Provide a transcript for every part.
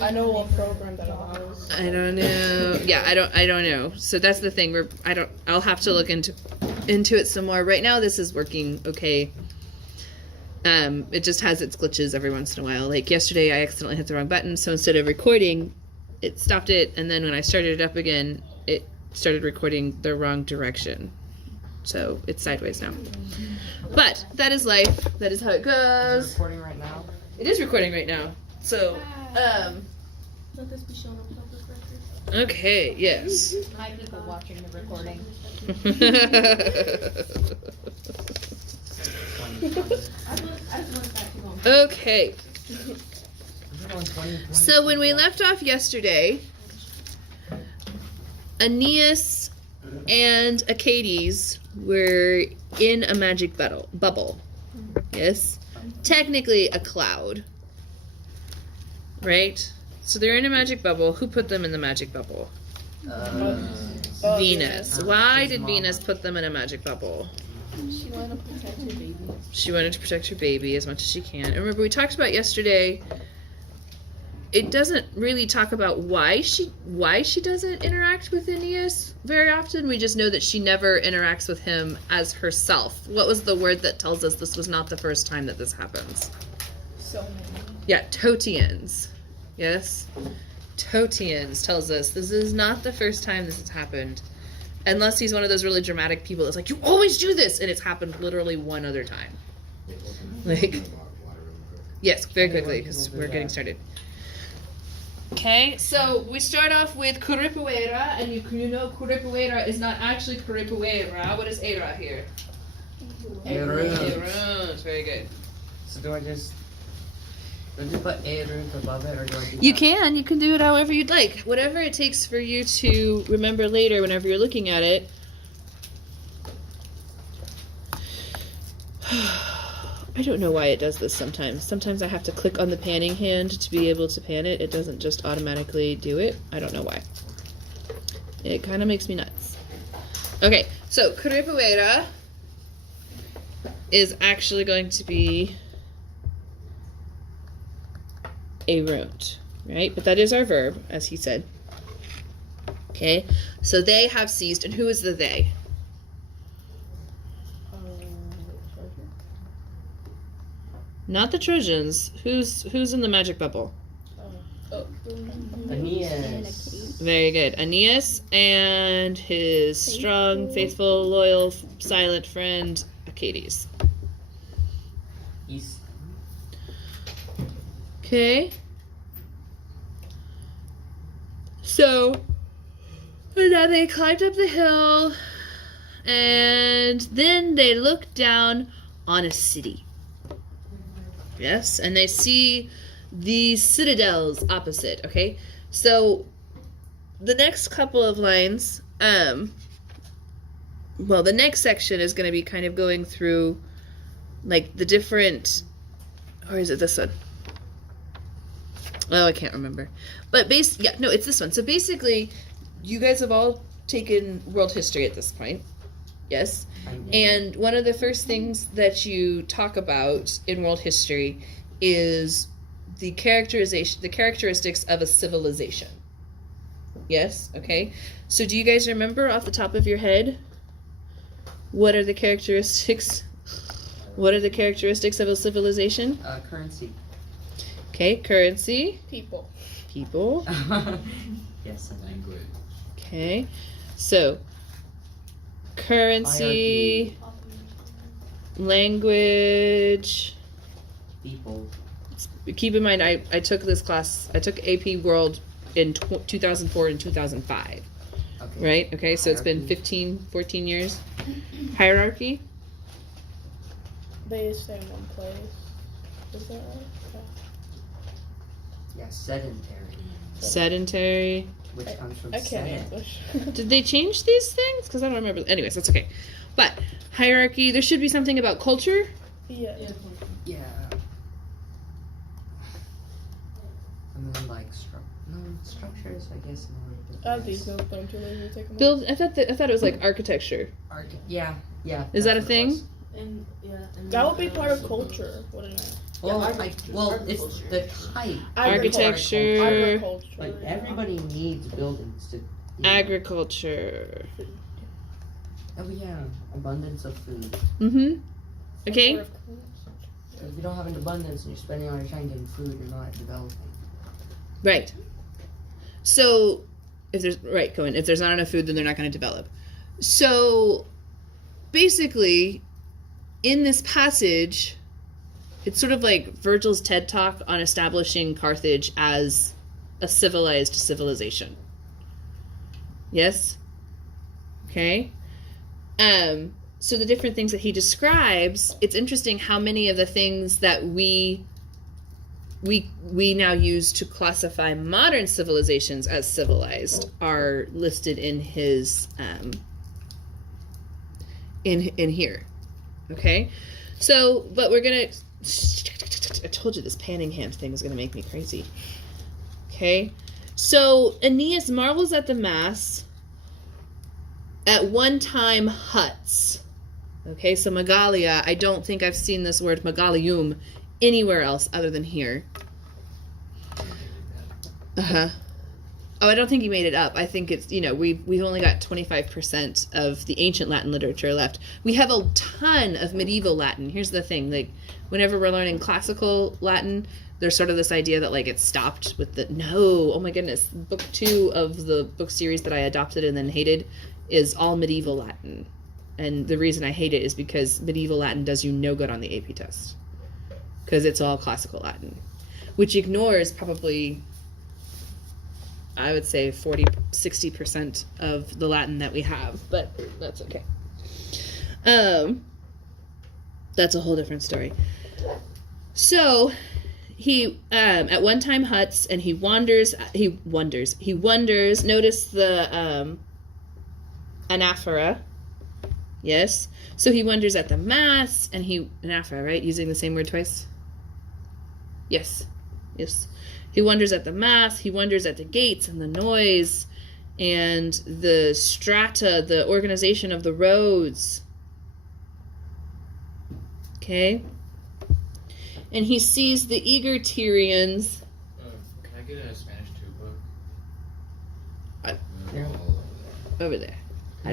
I know one program that allows. I don't know. Yeah, I don't know. So that's the thing. I'll have to look into it some more. Right now this is working okay. It just has its glitches every once in a while. Like yesterday I accidentally hit the wrong button, so instead of recording, it stopped it, and then when I started it up again, it started recording the wrong direction. So it's sideways now. But that is life. That is how it goes. Is it recording right now? It is recording right now. So, Let this be shown on public record. okay, yes. Hi, people watching the recording. Okay. So when we left off yesterday, Aeneas and Aeneid were in a magic bubble. Yes? Technically a cloud. Right? So they're in a magic bubble. Who put them in the magic bubble? Venus. Why did Venus put them in a magic bubble? She wanted to protect her baby. She wanted to protect her baby as much as she can. And remember, we talked about yesterday, it doesn't really talk about why she doesn't interact with Aeneas very often. We just know that she never interacts with him as herself. What was the word that tells us this was not the first time that this happens? So many. Yeah, Totians. Yes? Totians tells us this is not the first time this has happened. Unless he's one of those really dramatic people that's like, you always do this! And it's happened literally one other time. Like, yes, very quickly, because we're getting started. Okay, so we start off with Curipuera, and you know Curipuera is not actually Curipuera. What is Era here? Erunt. Very good. So do I just put Erunt above it, or do I do You can do it however you'd like. Whatever it takes for you to remember later whenever you're looking at it. I don't know why it does this sometimes. Sometimes I have to click on the panning hand to be able to pan it. It doesn't just automatically do it. I don't know why. It kind of makes me nuts. Okay, so Curipuera is actually going to be Erunt, right? But that is our verb, as he said. Okay, so they have seized, and who is the they? Not the Trojans. Who's in the magic bubble? Aeneas. Very good. Aeneas and his strong, faithful, loyal, silent friend, Aeneid. He's Okay. So, and then they climbed up the hill, and then they looked down on a city. Yes, and they see the citadels opposite, okay? So, the next couple of lines, the next section is going to be kind of going through, like, the different, or is it this one? Oh, I can't remember. But it's this one. So basically, you guys have all taken world history at this point. Yes? And one of the first things that you talk about in world history is the characteristics of a civilization. Yes? Okay. So do you guys remember off the top of your head what are the characteristics of a civilization? currency. Okay, currency. People. Yes, and language. Okay, so currency, language. People. Keep in mind, I took this class. I took AP World in 2004 and 2005. Okay. Right? Okay, so it's been 14 years. Hierarchy. They stay in one place. Is that right? Yeah, sedentary. Sedentary. Which comes from I can't sedent. English. Did they change these things? Because I don't remember. Anyways, that's okay. But hierarchy. There should be something about culture. Yeah. Yeah. And then like structures, I guess. I'd be no, but I'm too lazy to take them. Build. I thought it was like architecture. Yeah. Is that a that's what it thing? was. That would be part of culture, wouldn't it? Well, agriculture. well, it's the type. Architecture. Agriculture. Like everybody needs buildings to. Agriculture. Oh yeah, abundance of food. Mm-hmm. Okay. If you don't have an abundance and you're spending all your time getting food, you're not developing. Right. So, if there's not enough food, then they're not going to develop. So, basically, in this passage, it's sort of like Virgil's TED Talk on establishing Carthage as a civilized civilization. Yes? Okay. So the different things that he describes, it's interesting how many of the things that we now use to classify modern civilizations as civilized are listed in his in here. Okay? So, but we're gonna, I told you this panning hand thing was gonna make me crazy. Okay? So Aeneas marvels at the mass, at one time huts. Okay, so megalia, I don't think I've seen this word megalium anywhere else other than here. Uh-huh. Oh, I don't think he made it up. I think it's, we've only got 25% of the ancient Latin literature left. We have a ton of medieval Latin. Here's the thing, like, whenever we're learning classical Latin, there's sort of this idea that, like, it stopped with oh my goodness, book 2 of the book series that I adopted and then hated is all medieval Latin. And the reason I hate it is because medieval Latin does you no good on the AP test. Because it's all classical Latin. Which ignores probably, I would say, 60% of the Latin that we have. But that's okay. That's a whole different story. So, he, at one time huts, and he wonders, notice the, anaphora. Yes. So he wonders at the mass, and anaphora, right? Using the same word twice? Yes. Yes. He wonders at the mass, he wonders at the gates and the noise, and the strata, the organization of the roads. Okay? And he sees the eager Tyrians. Can I get a Spanish 2 book? Yeah. Over there.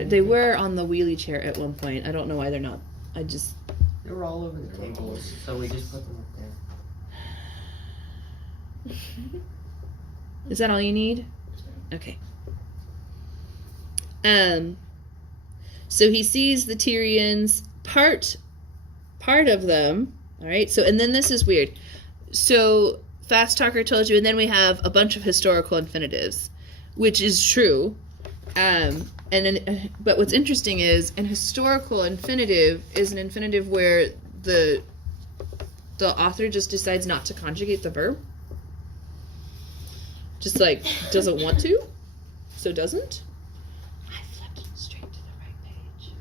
They were on the wheelie chair at one point. I don't know why they're not. They were all over the tables, so we just put them up there. Is that all you need? Okay. So he sees the Tyrians, part of them. All right. So, and then this is weird. So Fast Talker told you, and then we have a bunch of historical infinitives, which is true. But what's interesting is an historical infinitive is an infinitive where the author just decides not to conjugate the verb. Just like doesn't want to, so doesn't. I flipped straight to the right page.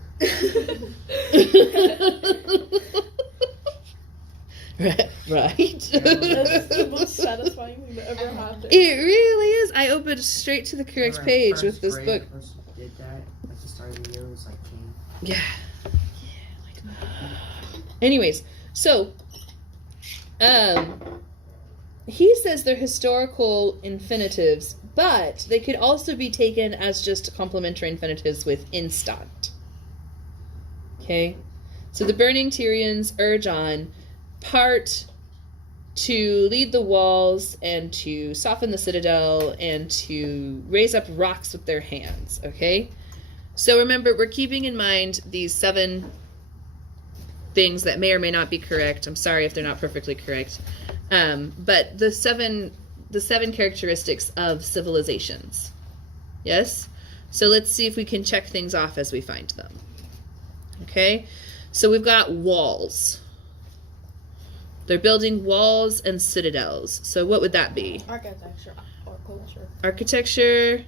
Right. That's the most satisfying thing that ever happened. It really is. I opened straight to the correct Remember page first with this grade, book. the person who did that at the start of the year was like king. Yeah. Anyways, so he says they're historical infinitives, but they could also be taken as just complementary infinitives with instant. Okay? So the burning Tyrians urge on, part to lead the walls and to soften the citadel and to raise up rocks with their hands, okay? So remember, we're keeping in mind these 7 things that may or may not be correct. I'm sorry if they're not perfectly correct. But the seven characteristics of civilizations. Yes? So let's see if we can check things off as we find them. Okay? So we've got walls. They're building walls and citadels. So what would that be? Architecture or culture. Architecture.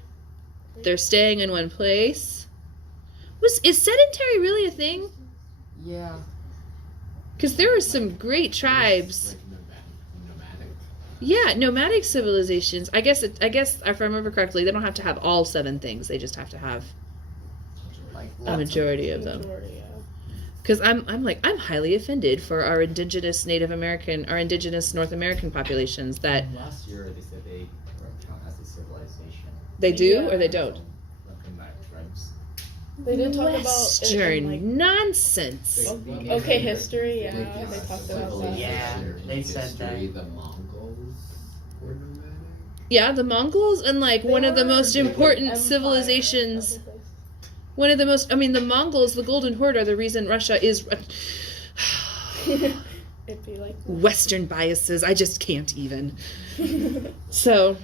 They're staying in one place. Is sedentary really a thing? Yeah. Because there are some great tribes. Like nomadic. Yeah, nomadic civilizations. I guess if I remember correctly, they don't have to have all 7 things. They just have to have Like a majority of them. Majority, Because I'm highly offended for our indigenous Native American, our indigenous North American populations that Last year they said they count as a civilization. they do Yeah. or they don't. Looking at tribes. They did talk about it Western in, nonsense. okay, history, yeah, they talked about that. Yeah, they said that. The Mongols were nomadic. Yeah, the Mongols and like They one of the were most the important empire civilizations. of the place. One of the most, I mean, the Mongols, the Golden Horde are the reason Russia is It'd be like Western biases. I just can't even. So,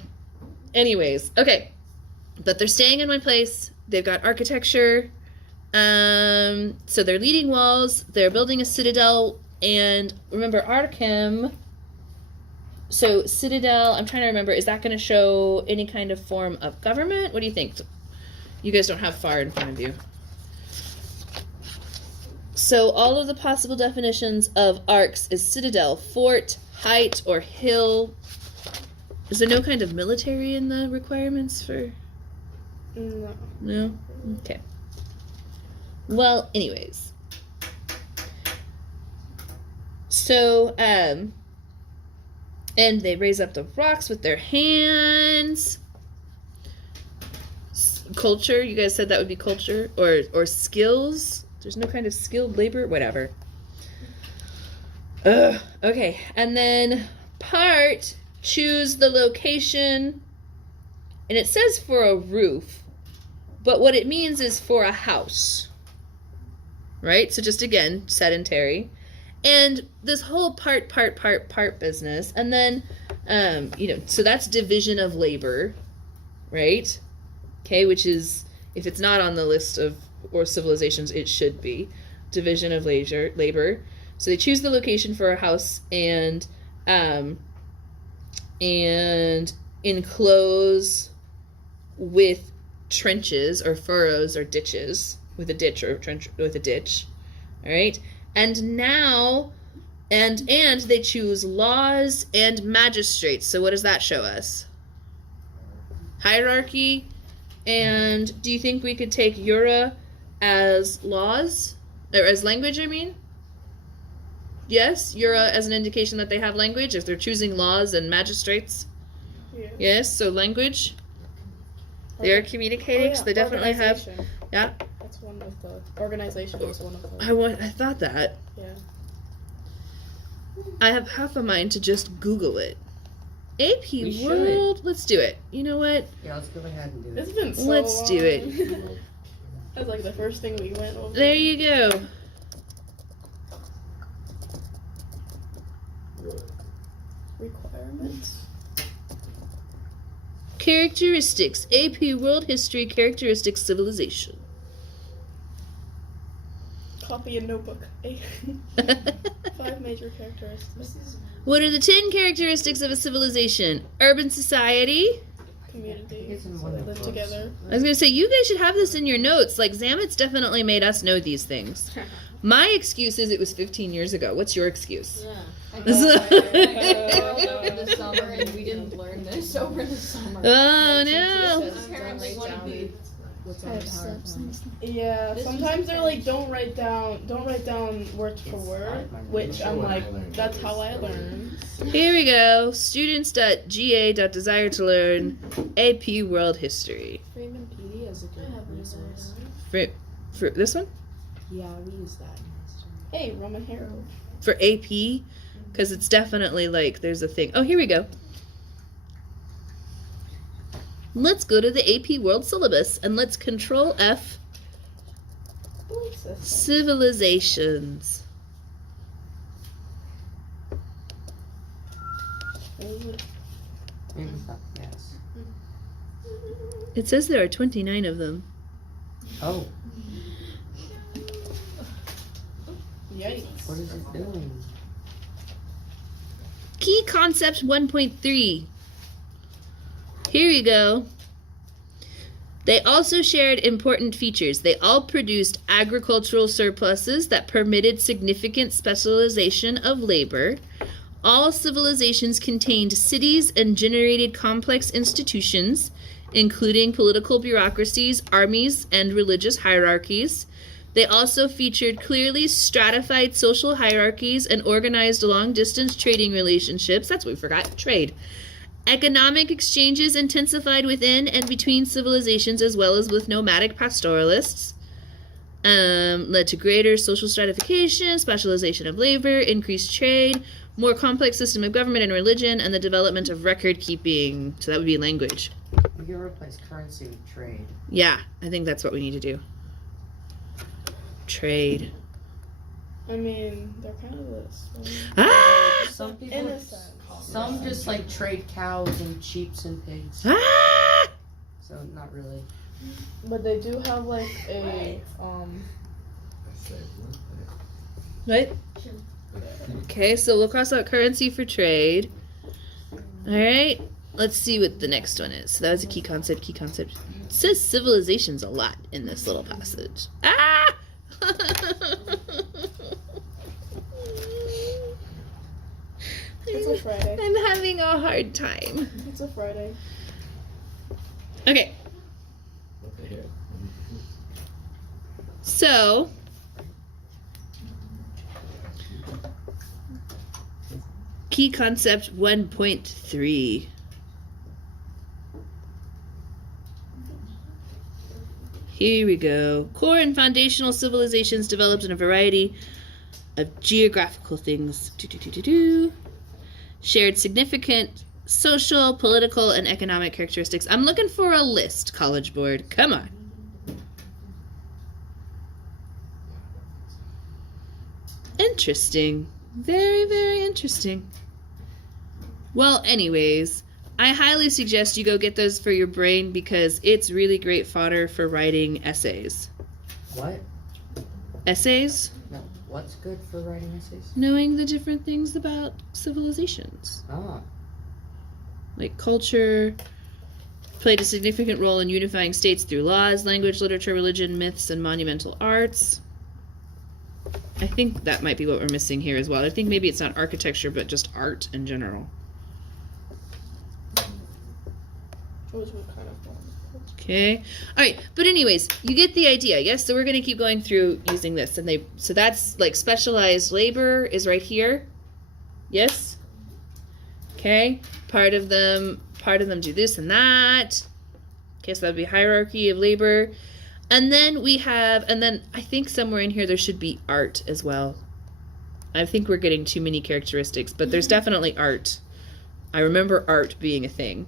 anyways, okay. But they're staying in one place. They've got architecture. So they're leading walls. They're building a citadel. And remember, Arkham. So, citadel, I'm trying to remember, is that going to show any kind of form of government? What do you think? You guys don't have far in front of you. So all of the possible definitions of arcs is citadel, fort, height, or hill. Is there no kind of military in the requirements for... no. No? Okay. Well, anyways. So, and they raise up the rocks with their hands. Culture, you guys said that would be culture, or skills. There's no kind of skilled labor, whatever. Okay, and then part, choose the location, and it says for a roof, but what it means is for a house, right? So just again, sedentary, and this whole part business, and then, so that's division of labor, right? Okay, which is, if it's not on the list of or civilizations, it should be division of labor. So they choose the location for a house and enclose with trenches or furrows or ditches with a ditch or trench with a ditch. All right, and now and they choose laws and magistrates. So what does that show us? Hierarchy. And do you think we could take Eura as laws? Or as language, I mean? Yes? Eura as an indication that they have language, if they're choosing laws and magistrates? Yeah. Yes, so language. They are communicating, so they definitely have... Organization. Yeah? That's one of the... Organization is one of the... I thought that. Yeah. I have half a mind to just Google it. AP We World. should. Let's do it. You know what? Yeah, let's go ahead and do It's this. been so Let's long. do it. That's like the first thing we went over. There you go. Requirements. Characteristics. AP World History Characteristics Civilization. Copy a notebook. 5 major characteristics. What are the 10 characteristics of a civilization? Urban society. Community. It's in So one they of live those. together. I was going to say, you guys should have this in your notes. Like, Zamet's definitely made us know these things. My excuse is it was 15 years ago. What's your excuse? Yeah. I This- know, right? Over the summer, and we didn't learn this over the summer. Oh, no. Apparently one of the What's on PowerPoint? Yeah, This sometimes was they're like, don't write down word for word, which I'm like, that's how I learn. Here we go. Students.ga.desire to learn AP World History. Freemanpedia is a good resource. For this one? Yeah, we use that in history. Hey, Roman Herald. For AP? Because it's definitely like, there's a thing. Oh, here we go. Let's go to the AP World Syllabus and let's Control F Belief system. Civilizations. Yes. It says there are 29 of them. Oh, Yikes. what is it doing? Key Concept 1.3. Here we go. They also shared important features. They all produced agricultural surpluses that permitted significant specialization of labor. All civilizations contained cities and generated complex institutions, including political bureaucracies, armies, and religious hierarchies. They also featured clearly stratified social hierarchies and organized long-distance trading relationships. That's what we forgot, trade. Economic exchanges intensified within and between civilizations as well as with nomadic pastoralists. Led to greater social stratification, specialization of labor, increased trade, more complex system of government and religion, and the development of record keeping. So that would be language. We can replace currency with trade. Yeah, I think that's what we need to do. Trade. I mean, they're kind of this. Ah! Some people, In a sense. some just like trade cows and sheep and pigs. Ah! So not really. But they do have like a What? Okay, so we'll cross out currency for trade. Alright, let's see what the next one is. So that was a key concept, key concept. It says civilizations a lot in this little passage. Ah! It's a Friday. I'm having a hard time. It's a Friday. Okay, What the heck? so key concept 1.3. Here we go. Core and foundational civilizations developed in a variety of geographical things. Shared significant social, political, and economic characteristics. I'm looking for a list, College Board. Come on. Interesting. Very, very interesting. Well, anyways, I highly suggest you go get those for your brain because it's really great fodder for writing essays. What? Essays? No. What's good for writing essays? Knowing the different things about civilizations. Ah. Like culture, played a significant role in unifying states through laws, language, literature, religion, myths, and monumental arts. I think that might be what we're missing here as well. I think maybe it's not architecture, but just art in general. Which was kind of fun. Okay. All right. But anyways, you get the idea. Yes. So we're going to keep going through using this. And so that's like specialized labor is right here. Yes. Okay. Part of them do this and that. Okay. So that would be hierarchy of labor. And then I think somewhere in here there should be art as well. I think we're getting too many characteristics, but there's definitely art. I remember art being a thing.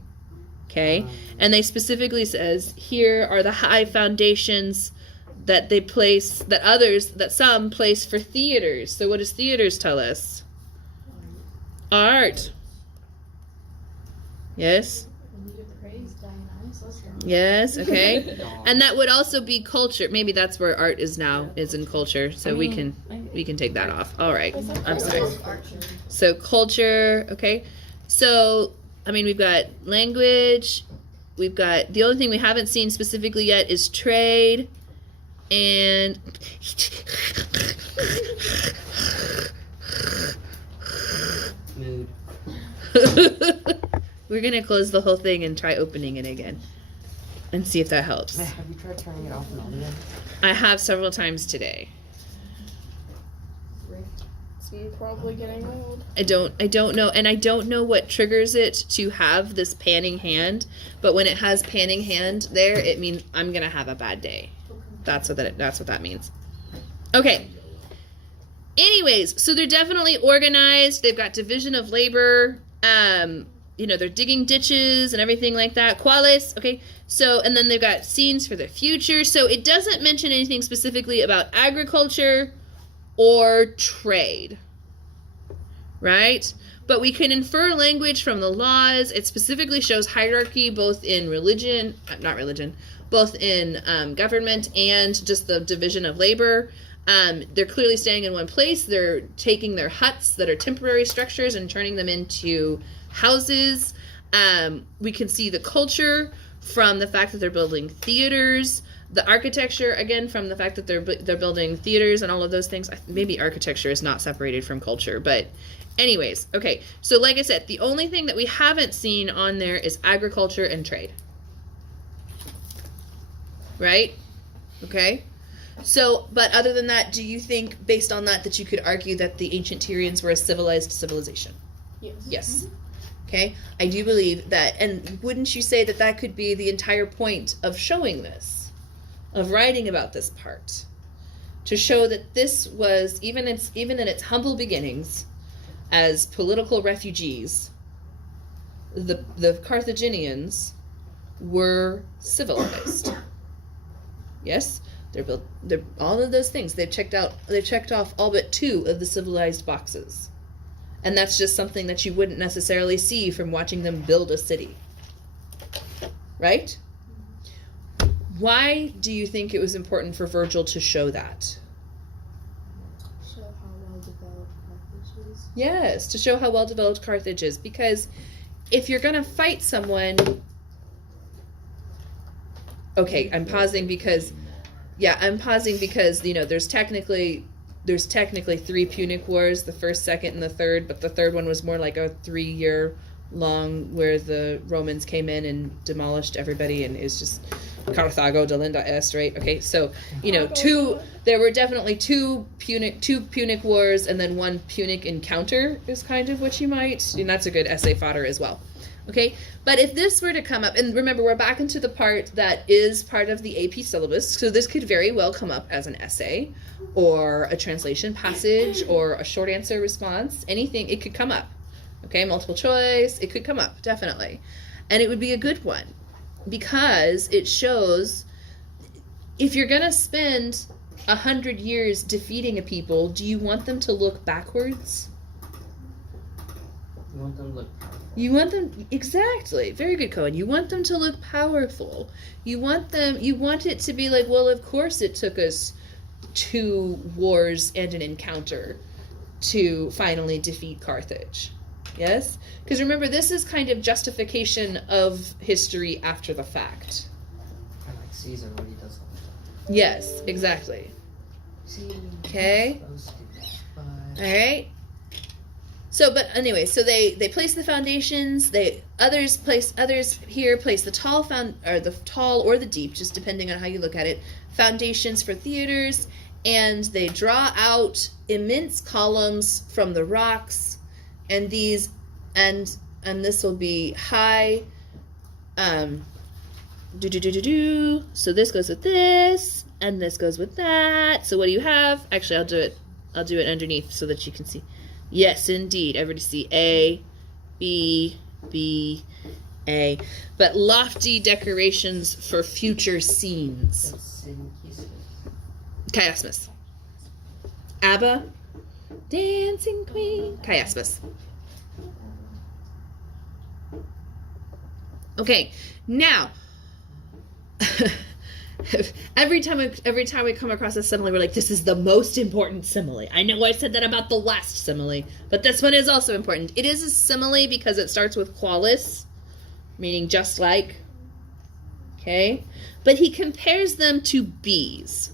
Okay, and they specifically says here are the high foundations that some place for theaters. So what does theaters tell us? Art. Yes. Yes. Okay, and that would also be culture. Maybe that's where art is now, is in culture. So we can take that off. All right. I'm sorry. So culture. Okay. So. I mean, we've got language, we've got, the only thing we haven't seen specifically yet is trade, and Mood. we're going to close the whole thing and try opening it again and see if that helps. Have you tried turning it off and on again? I have several times today. It's probably getting old. I don't know, and I don't know what triggers it to have this panning hand, but when it has panning hand there, it means I'm gonna have a bad day. That's what that means. Okay. Anyways, so they're definitely organized. They've got division of labor. They're digging ditches and everything like that. Quales, okay. So, and then they've got scenes for the future. So it doesn't mention anything specifically about agriculture or trade, right? But we can infer language from the laws. It specifically shows hierarchy both in both in government and just the division of labor. They're clearly staying in one place. They're taking their huts that are temporary structures and turning them into houses. We can see the culture from the fact that they're building theaters. The architecture, again, from the fact that they're building theaters and all of those things. Maybe architecture is not separated from culture, but anyways, okay. So like I said, the only thing that we haven't seen on there is agriculture and trade. Right? Okay? So, but other than that, do you think, based on that you could argue that the ancient Tyrians were a civilized civilization? Yes. Yes. Okay, I do believe that, and wouldn't you say that that could be the entire point of showing this, of writing about this part, to show that this was, even in its humble beginnings, as political refugees, the Carthaginians were civilized. Yes, they're all of those things. They've checked off all but 2 of the civilized boxes. And that's just something that you wouldn't necessarily see from watching them build a city. Right? Why do you think it was important for Virgil to show that? Show how well developed Carthage is. Yes, to show how well developed Carthage is. Because if you're going to fight someone... Okay, I'm pausing because... Yeah, I'm pausing because, you know, there's technically 3 Punic Wars, the first, second, and the third, but the third one was more like a 3-year long where the Romans came in and demolished everybody, and it's just Carthago delinda est, right? Okay, so, you know, there were definitely 2 Punic Wars, and then 1 Punic encounter is kind of what you might, and that's a good essay fodder as well. Okay, but if this were to come up, and remember, we're back into the part that is part of the AP syllabus, so this could very well come up as an essay, or a translation passage, or a short answer response, anything, it could come up. Okay, multiple choice, it could come up, definitely. And it would be a good one, because it shows, if you're gonna spend 100 years defeating a people, do you want them to look backwards? You want them to look powerful. You want them, exactly, very good, Cohen. You want them to look powerful. You want it to be like, well, of course it took us 2 wars and an encounter to finally defeat Carthage. Yes? Because remember, this is kind of justification of history after the fact. Kind of like Caesar when he does all that. Yes, exactly. Okay? All right. So, but anyway, so they place the foundations. Others place the tall or the deep, just depending on how you look at it, foundations for theaters, and they draw out immense columns from the rocks, and these and this will be high. So this goes with this, and this goes with that. So what do you have? Actually, I'll do it underneath so that you can see. Yes, indeed. Everybody see A, B, B, A. But lofty decorations for future scenes. Chiasmus. ABBA. Dancing Queen. Chiasmus. Okay, now... Every time we come across a simile, we're like, this is the most important simile. I know I said that about the last simile, but this one is also important. It is a simile because it starts with qualis, meaning just like. Okay? But he compares them to bees.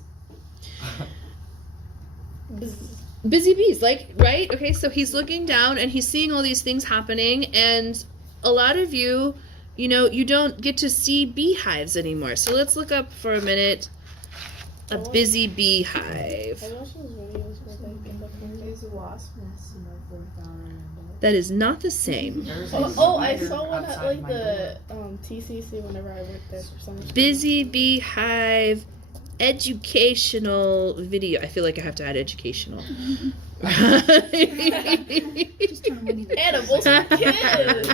Busy bees, like, right? Okay, so he's looking down and he's seeing all these things happening, and a lot of you... You know, you don't get to see beehives anymore. So let's look up for a minute a busy beehive. I watched those videos where they end up There's a wasp nest in my fourth down. That is not the same. I saw one at like the TCC whenever I worked there for summer school. Busy beehive educational video. I feel like I have to add educational. Animals for kids.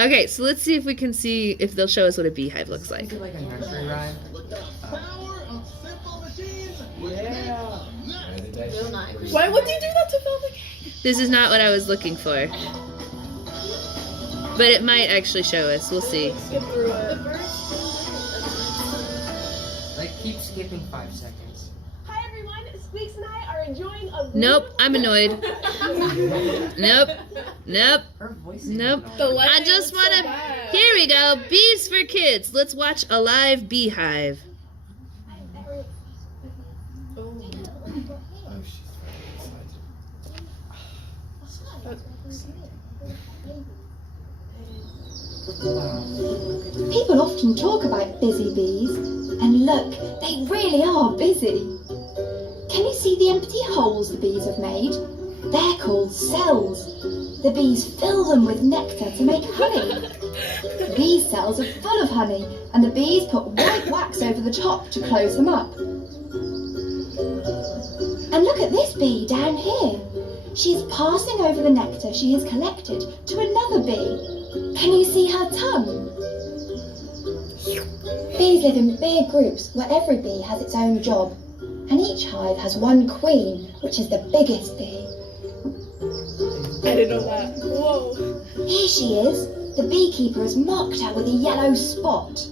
Okay, so let's see if we can see if they'll show us what a beehive looks like. Is it like a nursery rhyme? Yeah. Real nice. Why would you do that to Velvet? This is not what I was looking for. But it might actually show us. We'll see. Skip through it. Like, keep skipping 5 seconds. Hi everyone, Squeaks and I are enjoying a Nope, I'm annoyed. Nope. Her voice is Nope. annoying. I just want to... Here we go. Bees for kids. Let's watch a live beehive. People often talk about busy bees, and look, they really are busy. Can you see the empty holes the bees have made? They're called cells. The bees fill them with nectar to make honey. These cells are full of honey, and the bees put white wax over the top to close them up. And look at this bee down here. She is passing over the nectar she has collected to another bee. Can you see her tongue? Bees live in big groups where every bee has its own job, and each hive has one queen, which is the biggest bee. I didn't know that. Whoa. Here she is. The beekeeper has marked her with a yellow spot.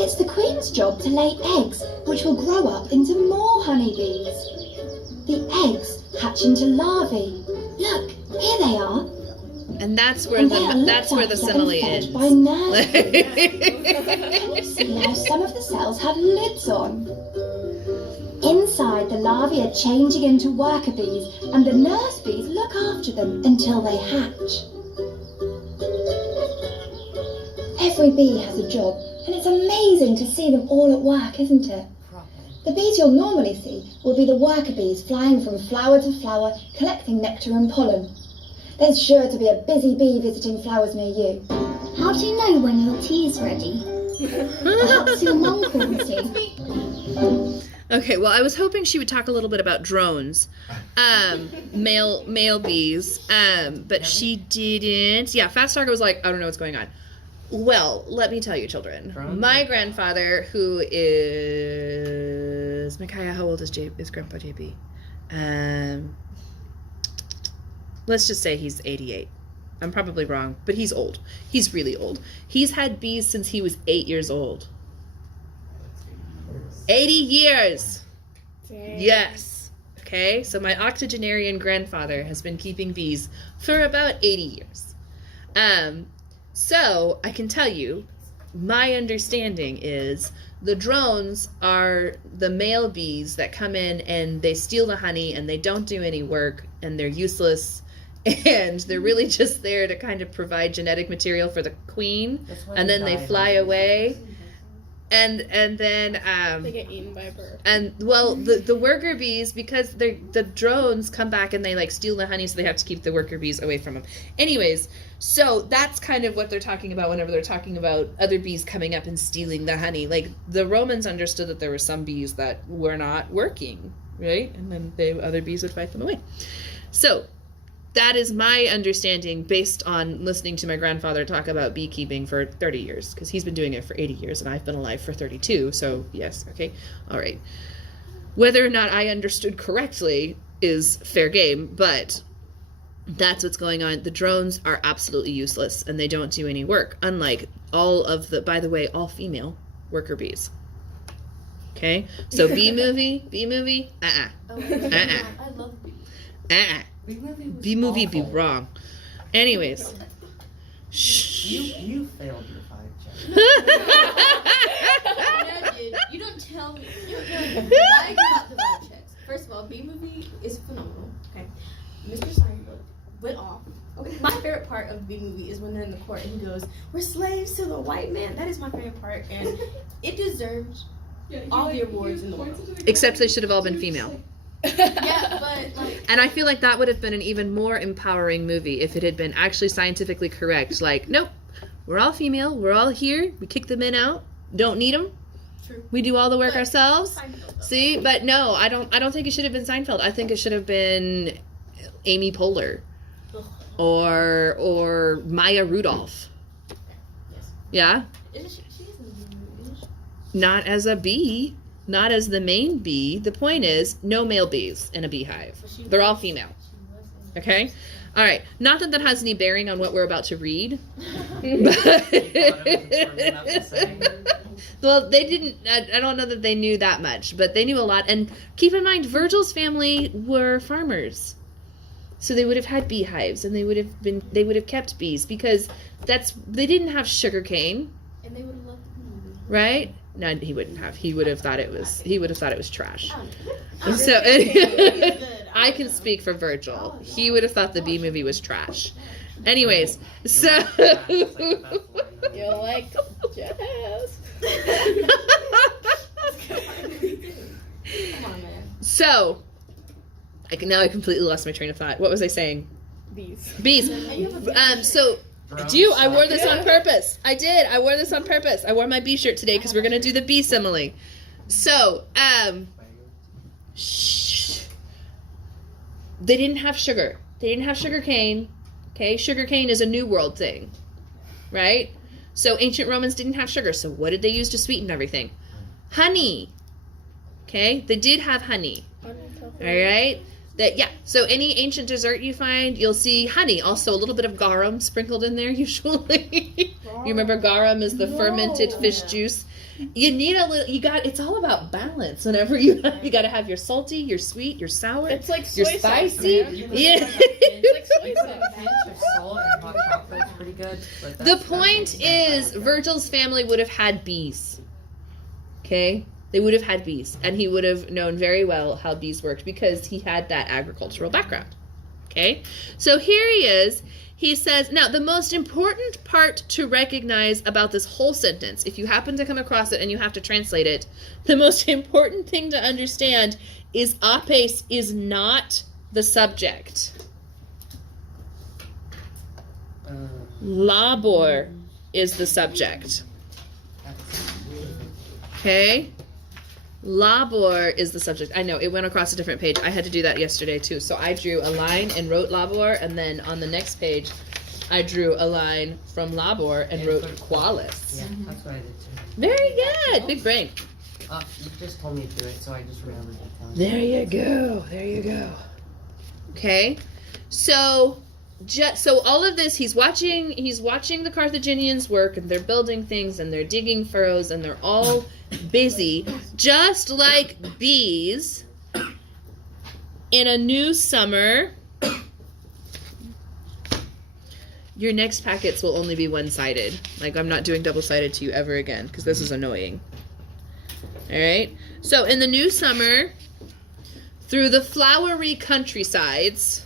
It's the queen's job to lay eggs, which will grow up into more honeybees. The eggs hatch into larvae. Look, here they are. And that's where And they are the looked after simile and fed ends. by nurses. Can you see how some of the cells have lids on? Inside, the larvae are changing into worker bees, and the nurse bees look after them until they hatch. Every bee has a job, and it's amazing to see them all at work, isn't it? The bees you'll normally see will be the worker bees flying from flower to flower, collecting nectar and pollen. There's sure to be a busy bee visiting flowers near you. How do you know when your tea is ready? Perhaps your mum calls you. Okay, well, I was hoping she would talk a little bit about drones, male bees, but she didn't. Yeah, Fast Target was like, I don't know what's going on. Well, let me tell you, children. My grandfather, who is Micaiah, how old is Grandpa JP? Let's just say he's 88. I'm probably wrong, but he's old. He's really old. He's had bees since he was 8 years old. 80 years. Dang. Yes. Okay, so my octogenarian grandfather has been keeping bees for about 80 years. So I can tell you, my understanding is the drones are the male bees that come in and they steal the honey and they don't do any work and they're useless and they're really just there to kind of provide genetic material for the queen, and then they fly away. And then They get eaten by a bird. and well the worker bees, because the drones come back and they like steal the honey, so they have to keep the worker bees away from them. Anyways, so that's kind of what they're talking about whenever they're talking about other bees coming up and stealing the honey. Like the Romans understood that there were some bees that were not working, right? And then the other bees would fight them away. So that is my understanding based on listening to my grandfather talk about beekeeping for 30 years, because he's been doing it for 80 years and I've been alive for 32. So yes, okay, all right. Whether or not I understood correctly is fair game, but that's what's going on. The drones are absolutely useless and they don't do any work, unlike all of the, by the way, all female worker bees. Okay, so bee movie, Oh, I love bees. Bee movie be wrong. Anyways. You failed your 5 checks. No, dude, you don't tell me. You don't know I got the vibe checks. First of all, B-movie is phenomenal. Okay, Mr. Seinfeld went off. Okay, my favorite part of B-movie is when they're in the court and he goes, "We're slaves to the white man." That is my favorite part, and it deserves all the awards in the world. Except they should have all been female. Yeah, but like. And I feel like that would have been an even more empowering movie if it had been actually scientifically correct. Like, nope, we're all female, we're all here, we kick the men out, don't need them. True. We do all the work But ourselves. Seinfeld, See, but no, I don't think it should have been Seinfeld. I think it should have been Amy Poehler or Maya Rudolph. Yes. Yeah? Isn't she is in the B-movie, isn't she? Not as a bee, not as the main bee. The point is, no male bees in a beehive. But she They're all was- female. she was in the- Okay? All right. Not that that has any bearing on what we're about to read. Well, they didn't. I don't know that they knew that much, but they knew a lot. And keep in mind, Virgil's family were farmers, so they would have had beehives, and they would have kept bees because they didn't have sugar cane, And they would have loved the B-movie. right? No, he wouldn't have. He would have thought it was trash. Oh, So really? Good. I can speak for Virgil. He would have thought the bee movie was trash. Anyways, so You're like jazz. Come on, man. so now I completely lost my train of thought. What was I saying? Bees. Bees. So I wore this on purpose. I did. I wore this on purpose. I wore my bee shirt today because we're gonna do the bee simile. So, they didn't have sugar. They didn't have sugar cane. Okay, sugar cane is a New World thing, right? So ancient Romans didn't have sugar. So what did they use to sweeten everything? Honey. Okay, they did have honey. All right. So any ancient dessert you find, you'll see honey. Also a little bit of garum sprinkled in there usually. You remember garum is the fermented fish juice. You need a little. It's all about balance. Whenever you got to have your salty, your sweet, your sour. It's like your soy spicy. Sauce, man. Yeah. It's like soy sauce. A pinch of salt and hot chocolate's pretty good. But The that's point is, Virgil's family would have had bees. Okay? They would have had bees. And he would have known very well how bees worked because he had that agricultural background. Okay? So here he is. He says, now the most important part to recognize about this whole sentence, if you happen to come across it and you have to translate it, the most important thing to understand is apes is not the subject. Labor is the subject. Okay? Labor is the subject. I know, it went across a different page. I had to do that yesterday too. So I drew a line and wrote labor, and then on the next page, I drew a line from labor and wrote qualis. Yeah, that's what I did too. Very good. Big brain. You just told me to do it, so I just remembered to tell you. There you go. There you go. Okay? So all of this, he's watching the Carthaginians work, and they're building things, and they're digging furrows, and they're all busy, just like bees in a new summer. Your next packets will only be one-sided. Like, I'm not doing double-sided to you ever again, because this is annoying. All right? So, in the new summer, through the flowery countrysides.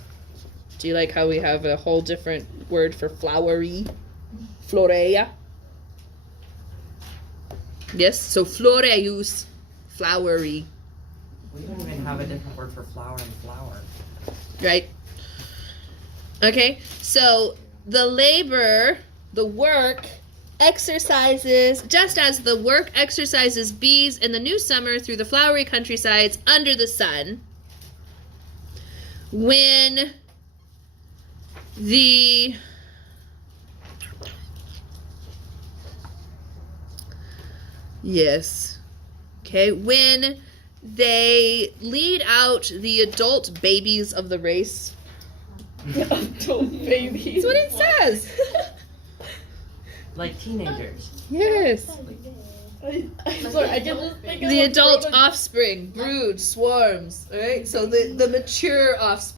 Do you like how we have a whole different word for flowery? Florea. Yes, so floreus, flowery. We don't even have a different word for flower and flower. Right? Okay, so the labor, the work, exercises, just as the work exercises bees in the new summer through the flowery countrysides under the sun, when the when they lead out the adult babies of the race. Adult babies. That's what it says. Like teenagers. Yes. Sorry, I didn't think The adult offspring, brood, swarms, right? So the mature offspring.